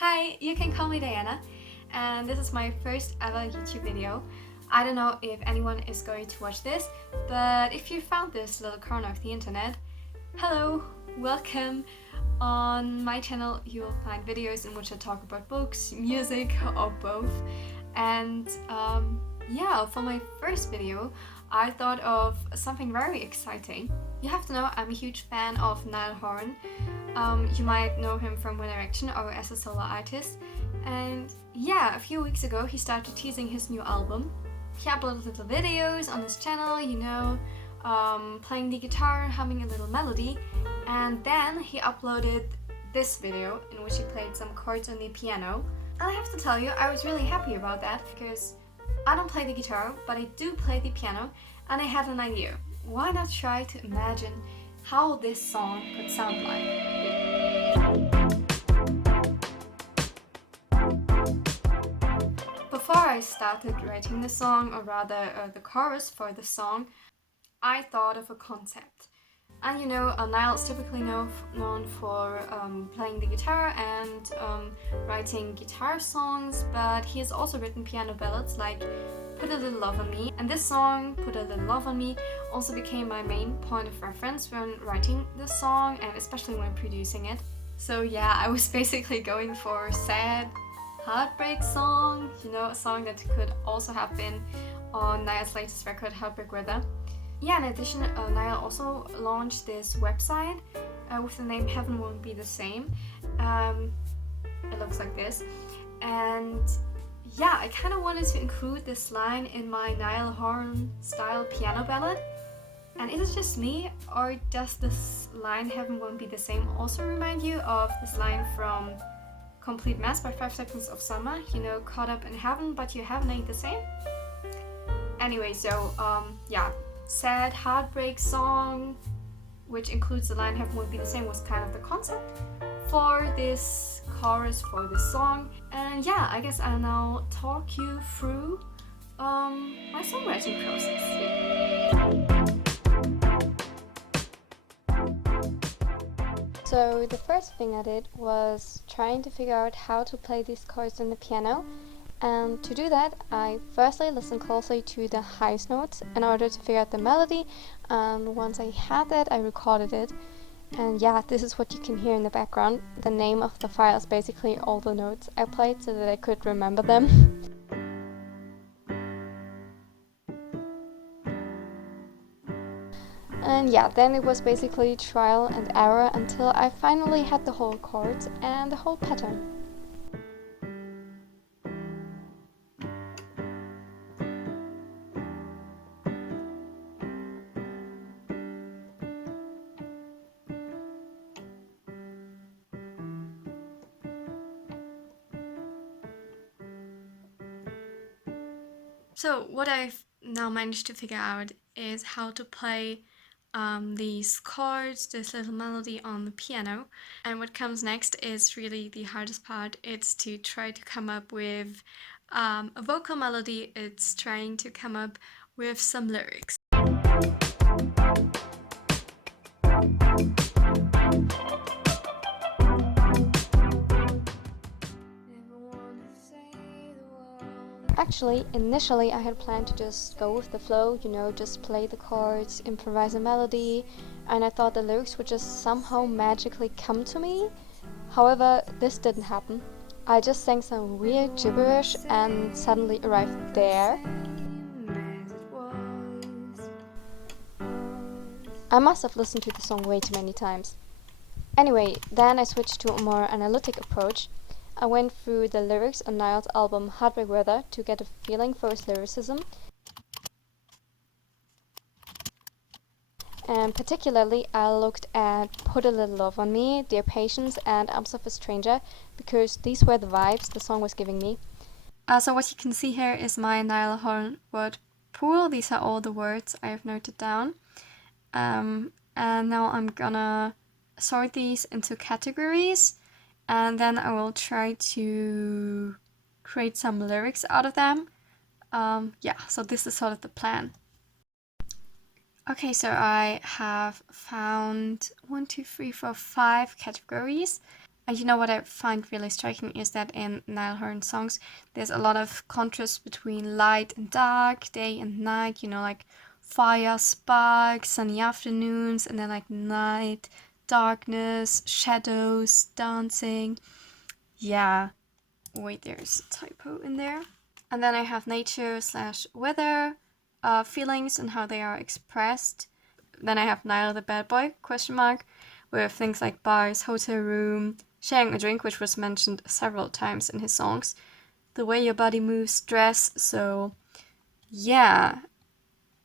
Hi, you can call me Diana, and this is my first ever YouTube video. I don't know if anyone is going to watch this, but if you found this little corner of the internet, hello, welcome. On my channel you will find videos in which I talk about books, music, or both. And yeah, for my first video I thought of something very exciting. You have to know I'm a huge fan of Niall Horan. You might know him from One Direction or as a solo artist. And yeah, a few weeks ago he started teasing his new album. He uploaded little videos on his channel, playing the guitar, humming a little melody, and then he uploaded this video in which he played some chords on the piano. And I have to tell you, I was really happy about that because I don't play the guitar, but I do play the piano, and I had an idea. Why not try to imagine how this song could sound like? Before I started writing the song, or rather the chorus for the song, I thought of a concept. And Niall is typically known for playing the guitar and writing guitar songs, but he has also written piano ballads like Put a Little Love on Me. And this song, Put a Little Love on Me, also became my main point of reference when writing this song and especially when producing it. So yeah, I was basically going for a sad heartbreak song, a song that could also have been on Niall's latest record, Heartbreak. Yeah, in addition, Niall also launched this website with the name Heaven Won't Be the Same. It looks like this. And yeah, I kind of wanted to include this line in my Niall Horan style piano ballad. And is it just me, or does this line Heaven Won't Be the Same also remind you of this line from Complete Mess by 5 Seconds of Summer? Caught up in heaven, but your heaven ain't the same. Anyway, so yeah, sad heartbreak song, which includes the line Heaven Won't Be the Same, was kind of the concept for this chorus for this song. And yeah, I guess I'll now talk you through my songwriting process. So the first thing I did was trying to figure out how to play these chords on the piano. And to do that, I firstly listened closely to the highest notes in order to figure out the melody, and once I had that, I recorded it. And yeah, this is what you can hear in the background. The name of the file is basically all the notes I played so that I could remember them. And yeah, then it was basically trial and error until I finally had the whole chords and the whole pattern. So what I've now managed to figure out is how to play these chords, this little melody on the piano. And what comes next is really the hardest part. It's to try to come up with a vocal melody. It's trying to come up with some lyrics. Actually, initially I had planned to just go with the flow, just play the chords, improvise a melody, and I thought the lyrics would just somehow magically come to me. However, this didn't happen. I just sang some weird gibberish and suddenly arrived there. I must have listened to the song way too many times. Anyway, then I switched to a more analytic approach. I went through the lyrics on Niall's album Heartbreak to get a feeling for his lyricism. And particularly I looked at Put a Little Love on Me, Dear Patience, and Arms of a Stranger, because these were the vibes the song was giving me. So what you can see here is my Niall Horan word pool. These are all the words I have noted down. And now I'm gonna sort these into categories, and then I will try to create some lyrics out of them. Yeah, so this is sort of the plan. Okay, so I have found 5 categories. And you know what I find really striking is that in Niall Horan songs, there's a lot of contrast between light and dark, day and night, you know, like fire, sparks, sunny afternoons, and then like night, darkness, shadows, dancing. Yeah, wait, there's a typo in there. And then I have nature slash weather, feelings and how they are expressed. Then I have Niall the bad boy, question mark, with things like bars, hotel room, sharing a drink, which was mentioned several times in his songs, the way your body moves, dress. So yeah,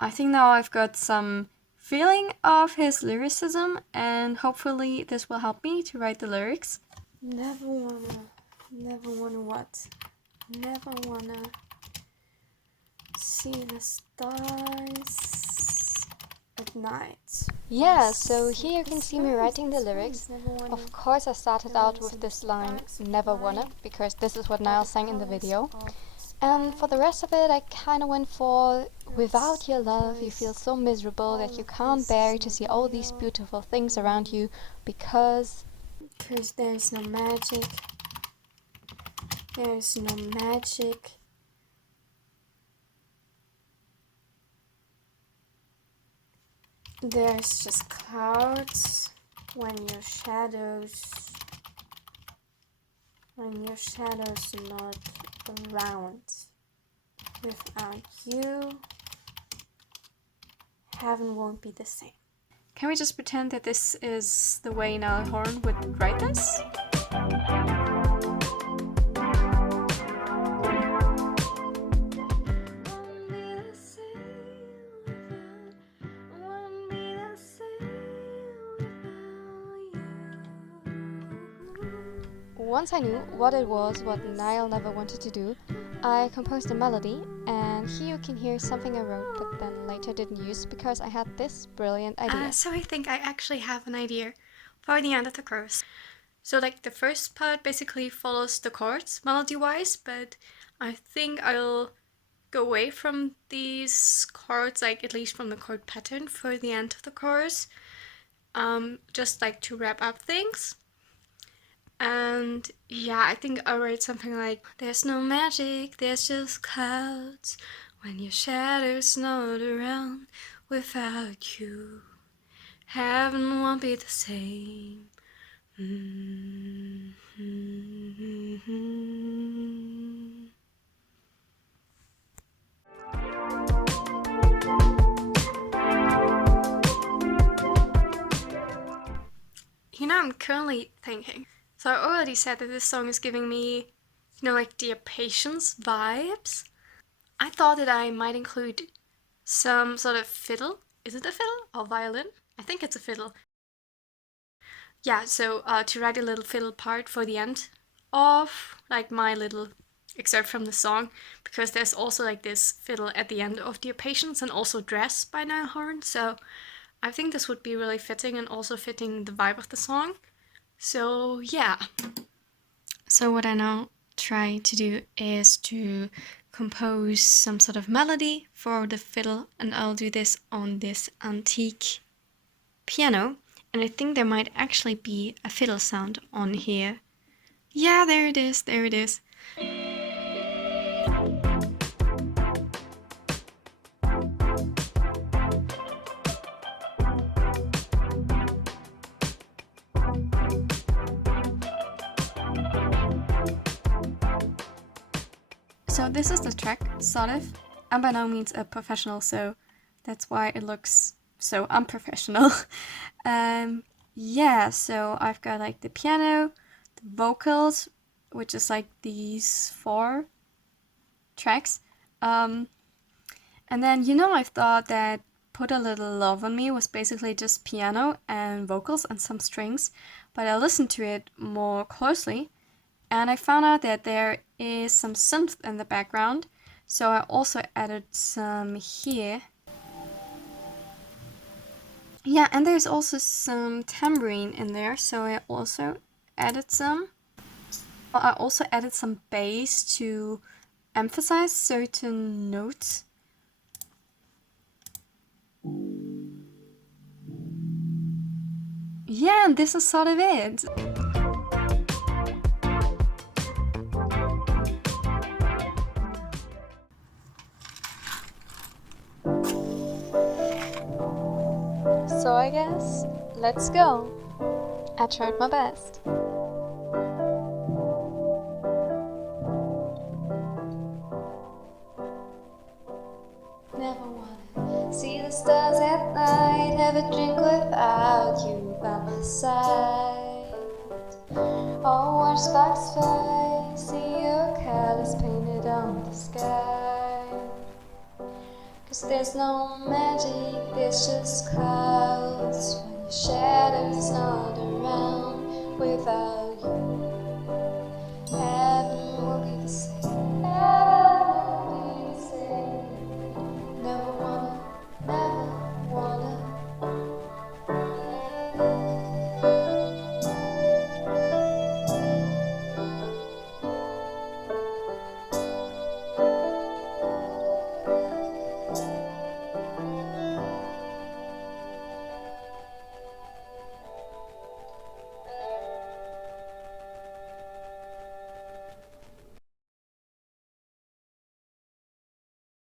I think now I've got some feeling of his lyricism, and hopefully this will help me to write the lyrics. Never wanna what? Never wanna see the stars at night. Yeah, so here you can see me writing the lyrics. Of course I started out with this line, never wanna, because this is what Niall sang in the video. And for the rest of it I kinda went for, without your love you feel so miserable that you can't bear to see all these beautiful things around you because there's no magic. There's no magic. There's just clouds when your shadows are not around. Without you, heaven won't be the same. Can we just pretend that this is the way Niall Horan would write this? once I knew what it was what Niall never wanted to do, I composed a melody, and here you can hear something I wrote but then later didn't use because I had this brilliant idea. So I think I actually have an idea for the end of the chorus. So like the first part basically follows the chords melody-wise, but I think I'll go away from these chords, like at least from the chord pattern for the end of the chorus, just like to wrap up things. And yeah, I think I'll write something like, there's no magic, there's just clouds when your shadow's not around. Without you, heaven won't be the same. You know, I'm currently thinking. So I already said that this song is giving me, you know, like Dear Patience vibes. I thought that I might include some sort of fiddle. Is it a fiddle or violin? I think it's a fiddle. Yeah, so to write a little fiddle part for the end of like my little excerpt from the song, because there's also like this fiddle at the end of Dear Patience and also Dress by Niall Horan. So I think this would be really fitting and also fitting the vibe of the song. So yeah. So what I now try to do is to compose some sort of melody for the fiddle, and I'll do this on this antique piano, and I think there might actually be a fiddle sound on here. Yeah, there it is, there it is. So this is the track, sort of. I'm by no means a professional, so that's why it looks so unprofessional. Yeah, so I've got like the piano, the vocals, which is like these 4 tracks. And then, you know, I've thought that Put a Little Love on Me was basically just piano and vocals and some strings, but I listened to it more closely and I found out that there is some synth in the background, so I also added some here. Yeah, and there's also some tambourine in there, so I also added some. I also added some bass to emphasize certain notes. Yeah, and this is sort of it. So I guess, let's go. I tried my best. Never wanna see the stars at night, have a drink without you by my side. Or watch sparks fly, see your colors painted on the sky. 'Cause there's no magic, there's just clouds when your shadow's not around. Without you, heaven will be the same. Heaven will be the same. Never wanna, never wanna.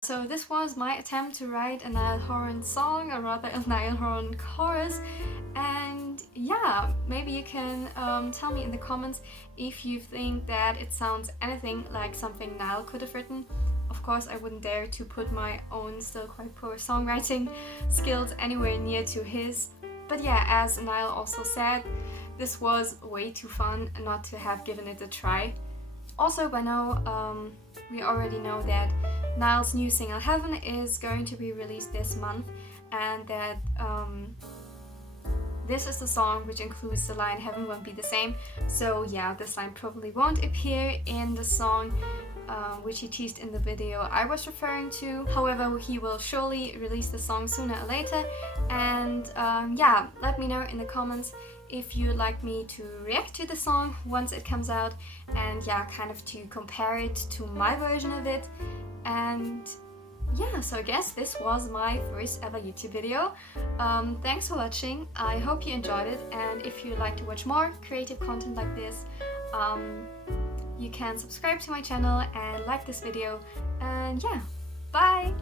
So this was my attempt to write a Niall Horan song, or rather a Niall Horan chorus. And yeah, maybe you can tell me in the comments if you think that it sounds anything like something Niall could have written. Of course, I wouldn't dare to put my own still quite poor songwriting skills anywhere near to his. But yeah, as Niall also said, this was way too fun not to have given it a try. Also, by now, we already know that Niall's new single Heaven is going to be released this month, and that this is the song which includes the line Heaven won't be the same. So yeah, this line probably won't appear in the song which he teased in the video I was referring to. However, he will surely release the song sooner or later. And yeah, let me know in the comments if you'd like me to react to the song once it comes out, and yeah, kind of to compare it to my version of it. And yeah, so I guess this was my first ever YouTube video. Thanks for watching, I hope you enjoyed it, and if you'd like to watch more creative content like this, you can subscribe to my channel and like this video, and yeah, bye!